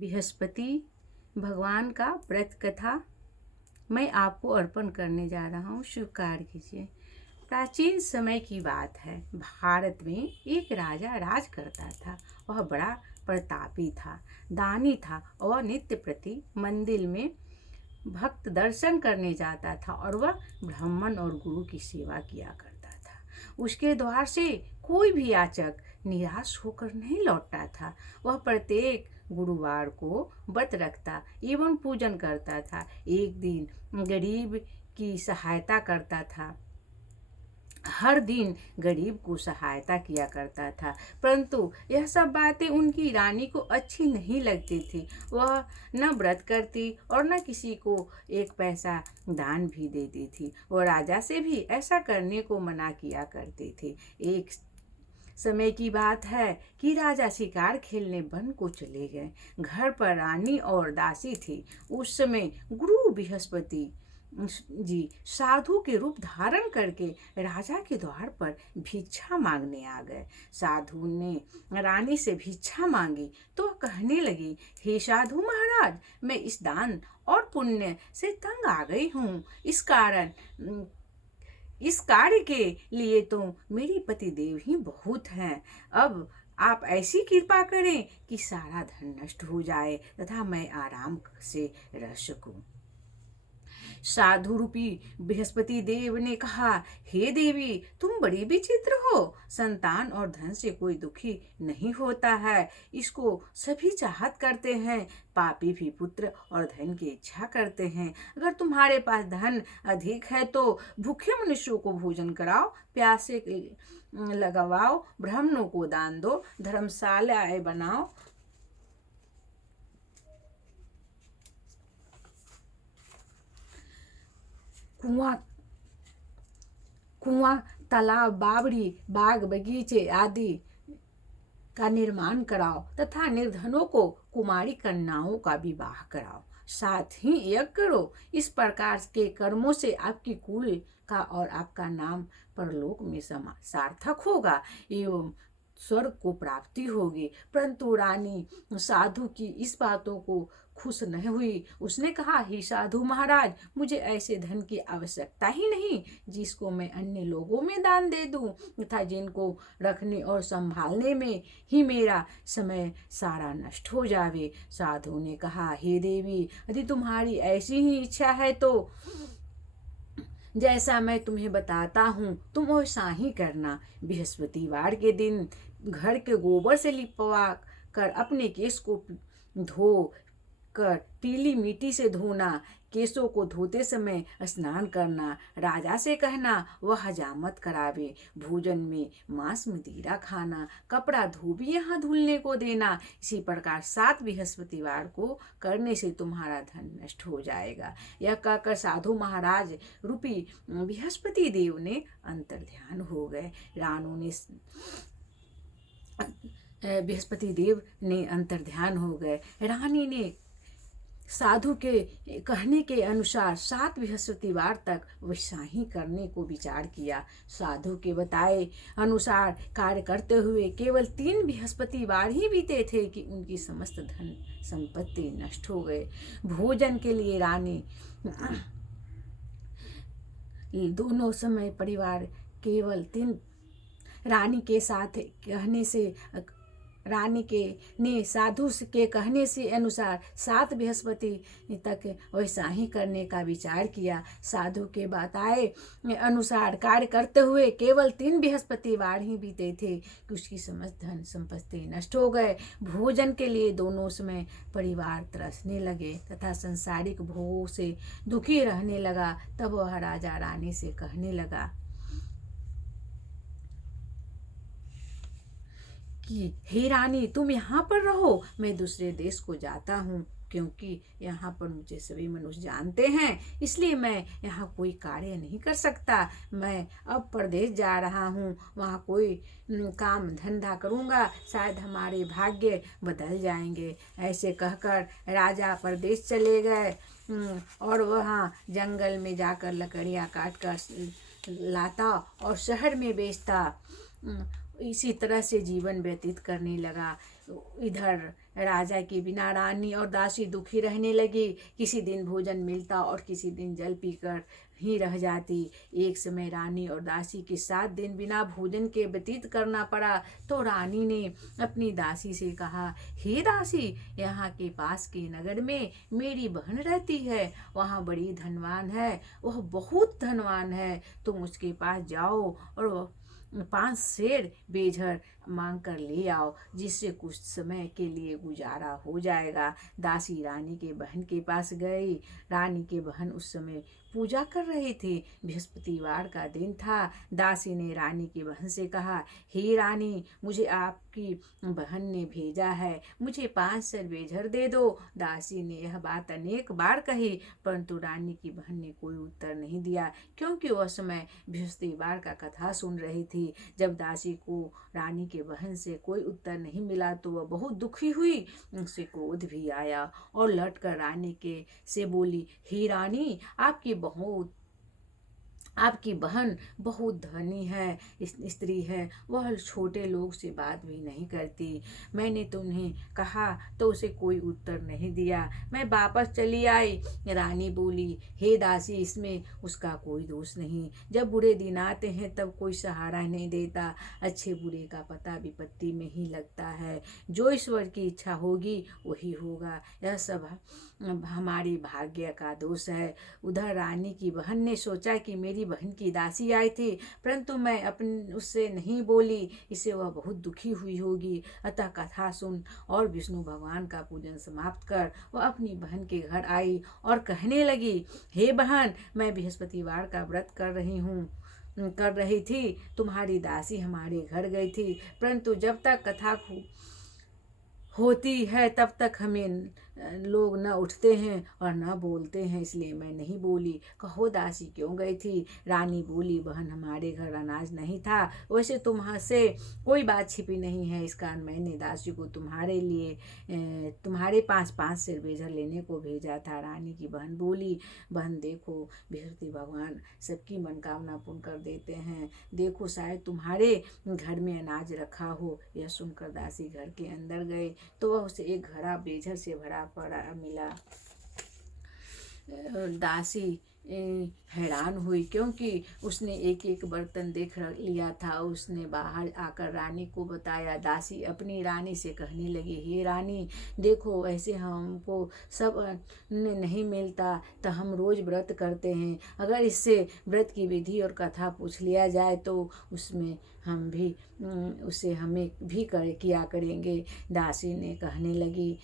बृहस्पति भगवान का व्रत कथा मैं आपको अर्पण करने जा रहा हूँ। स्वीकार कीजिए। प्राचीन समय की बात है। भारत में एक राजा राज करता था। वह बड़ा प्रतापी था, दानी था और नित्य प्रति मंदिर में भक्त दर्शन करने जाता था और वह ब्राह्मण और गुरु की सेवा किया करता था। उसके द्वार से कोई भी याचक निराश होकर नहीं लौटता था। वह प्रत्येक गुरुवार को व्रत रखता एवं पूजन करता था। एक दिन गरीब की सहायता करता था। हर दिन गरीब को सहायता किया करता था, परंतु यह सब बातें उनकी रानी को अच्छी नहीं लगती थी। वह न व्रत करती और न किसी को एक पैसा दान भी देती थी। वह राजा से भी ऐसा करने को मना किया करती थी। एक समय की बात है कि राजा शिकार खेलने वन को चले गए। घर पर रानी और दासी थी। उस समय गुरु बृहस्पति जी साधु के रूप धारण करके राजा के द्वार पर भिक्षा मांगने आ गए। साधु ने रानी से भिक्षा मांगी तो कहने लगी, हे साधु महाराज, मैं इस दान और पुण्य से तंग आ गई हूँ। इस कार्य के लिए तो मेरे पति देव ही बहुत हैं। अब आप ऐसी कृपा करें कि सारा धन नष्ट हो जाए तथा मैं आराम से रह सकूं। साधु रूपी बृहस्पति देव ने कहा, हे देवी, तुम बड़ी विचित्र हो। संतान और धन से कोई दुखी नहीं होता है, इसको सभी चाहत करते हैं। पापी भी पुत्र और धन की इच्छा करते हैं। अगर तुम्हारे पास धन अधिक है तो भूखे मनुष्यों को भोजन कराओ, प्यासे लगवाओ, ब्राह्मणों को दान दो, धर्मशालाएं बनाओ, कुआं कुआं तालाब, बावड़ी, बाग बगीचे आदि का निर्माण कराओ तथा निर्धनों को कुमारी कन्याओं का विवाह कराओ। साथ ही यज्ञ करो। इस प्रकार के कर्मों से आपकी कुल का और आपका नाम परलोक में सार्थक होगा एवं स्वर्ग को प्राप्ति होगी। परंतु रानी साधु की इस बातों को खुश नहीं हुई। उसने कहा, हे साधु महाराज, मुझे ऐसे धन की आवश्यकता ही नहीं जिसको मैं अन्य लोगों में दान दे दूं तथा जिनको रखने और संभालने में ही मेरा समय सारा नष्ट हो जावे। साधु ने कहा, हे देवी, यदि तुम्हारी ऐसी ही इच्छा है तो जैसा मैं तुम्हें बताता हूँ तुम वैसा ही करना। बृहस्पतिवार के दिन घर के गोबर से लिपवा कर अपने केस को धो कर पीली मिट्टी से धोना। केसों को धोते समय स्नान करना। राजा से कहना वह हजामत करावे। भोजन में मांस मदिरा खाना। कपड़ा धोबी यहाँ धुलने को देना। इसी प्रकार 7 बृहस्पतिवार को करने से तुम्हारा धन नष्ट हो जाएगा। यह कहकर साधु महाराज रूपी बृहस्पति देव ने अंतर्ध्यान हो गए। रानू ने बृहस्पति देव ने अंतर्ध्यान हो गए। रानी ने साधु के कहने के अनुसार 7 बृहस्पतिवार तक वैसा ही करने को विचार किया। साधु के बताए अनुसार कार्य करते हुए केवल 3 बृहस्पतिवार ही बीते थे कि उनकी समस्त धन संपत्ति नष्ट हो गए। भोजन के लिए रानी दोनों समय परिवार केवल 3 रानी के साथ कहने से रानी के ने साधु के कहने से अनुसार 7 बृहस्पति तक वैसा ही करने का विचार किया। साधु के बताए अनुसार कार्य करते हुए केवल 3 बृहस्पतिवार ही बीते थे कि उसकी समस्त धन संपत्ति नष्ट हो गए। भोजन के लिए दोनों समय परिवार तरसने लगे तथा संसारिक भोगों से दुखी रहने लगा। तब वह राजा रानी से कहने लगा कि हे रानी, तुम यहाँ पर रहो, मैं दूसरे देश को जाता हूँ, क्योंकि यहाँ पर मुझे सभी मनुष्य जानते हैं, इसलिए मैं यहाँ कोई कार्य नहीं कर सकता। मैं अब प्रदेश जा रहा हूँ, वहाँ कोई काम धंधा करूँगा, शायद हमारे भाग्य बदल जाएंगे। ऐसे कहकर राजा प्रदेश चले गए और वहाँ जंगल में जाकर लकड़ियाँ काट कर लाता और शहर में बेचता। इसी तरह से जीवन व्यतीत करने लगा। इधर राजा के बिना रानी और दासी दुखी रहने लगी। किसी दिन भोजन मिलता और किसी दिन जल पीकर ही रह जाती। एक समय रानी और दासी के 7 दिन बिना भोजन के व्यतीत करना पड़ा। तो रानी ने अपनी दासी से कहा, हे दासी, यहाँ के पास के नगर में मेरी बहन रहती है। वहाँ बड़ी धनवान है, वह बहुत धनवान है। तुम उसके पास जाओ और 5 सेर बेझर मांग कर ले आओ, जिससे कुछ समय के लिए गुजारा हो जाएगा। दासी रानी के बहन के पास गई। रानी की बहन उस समय पूजा कर रही थी। बृहस्पतिवार का दिन था। दासी ने रानी की बहन से कहा, हे रानी, मुझे आपकी बहन ने भेजा है, मुझे 5 सेर बेझर दे दो। दासी ने यह बात अनेक बार कही, परंतु रानी की बहन ने कोई उत्तर नहीं दिया, क्योंकि वह समय बृहस्पतिवार का कथा सुन रही थी। जब दासी को रानी के बहन से कोई उत्तर नहीं मिला तो वह बहुत दुखी हुई। उसे क्रोध भी आया और लौटकर रानी के से बोली, हे रानी, आपकी बहन बहुत धनी है, स्त्री है, वह छोटे लोग से बात भी नहीं करती। मैंने तुम्हें कहा तो उसे कोई उत्तर नहीं दिया। मैं वापस चली आई। रानी बोली, हे दासी, इसमें उसका कोई दोष नहीं। जब बुरे दिन आते हैं तब कोई सहारा नहीं देता। अच्छे बुरे का पता विपत्ति में ही लगता है। जो ईश्वर की इच्छा होगी वही होगा। यह सब हमारी भाग्य का दोष है। उधर रानी की बहन ने सोचा कि मेरी बहन की दासी आई थी, परंतु मैं उससे नहीं बोली, इससे वह बहुत दुखी हुई होगी। अतः कथा सुन और विष्णु भगवान का पूजन समाप्त कर वह अपनी बहन के घर आई और कहने लगी, हे बहन, मैं बृहस्पतिवार का व्रत कर रही थी। तुम्हारी दासी हमारे घर गई थी, परंतु जब तक कथा होती है तब तक हमें लोग न उठते हैं और न बोलते हैं, इसलिए मैं नहीं बोली। कहो दासी क्यों गई थी? रानी बोली, बहन, हमारे घर अनाज नहीं था। वैसे तुम्हारे कोई बात छिपी नहीं है, इस कारण मैंने दासी को तुम्हारे पास 5 सेर बेझर लेने को भेजा था। रानी की बहन बोली, बहन देखो, बृहस्पति भगवान सबकी मनोकामना पूर्ण कर देते हैं। देखो, शायद तुम्हारे घर में अनाज रखा हो। यह सुनकर दासी घर के अंदर गई तो वह उसे एक घड़ा बेझर से भरा पड़ा मिला। दासी हैरान हुई, क्योंकि उसने एक एक बर्तन देख लिया था। उसने बाहर आकर रानी को बताया। दासी अपनी रानी से कहने लगी, हे रानी, देखो, ऐसे हमको सब नहीं मिलता तो हम रोज़ व्रत करते हैं। अगर इससे व्रत की विधि और कथा पूछ लिया जाए तो उसमें हम भी उससे हमें भी किया करेंगे। दासी ने कहने लगी,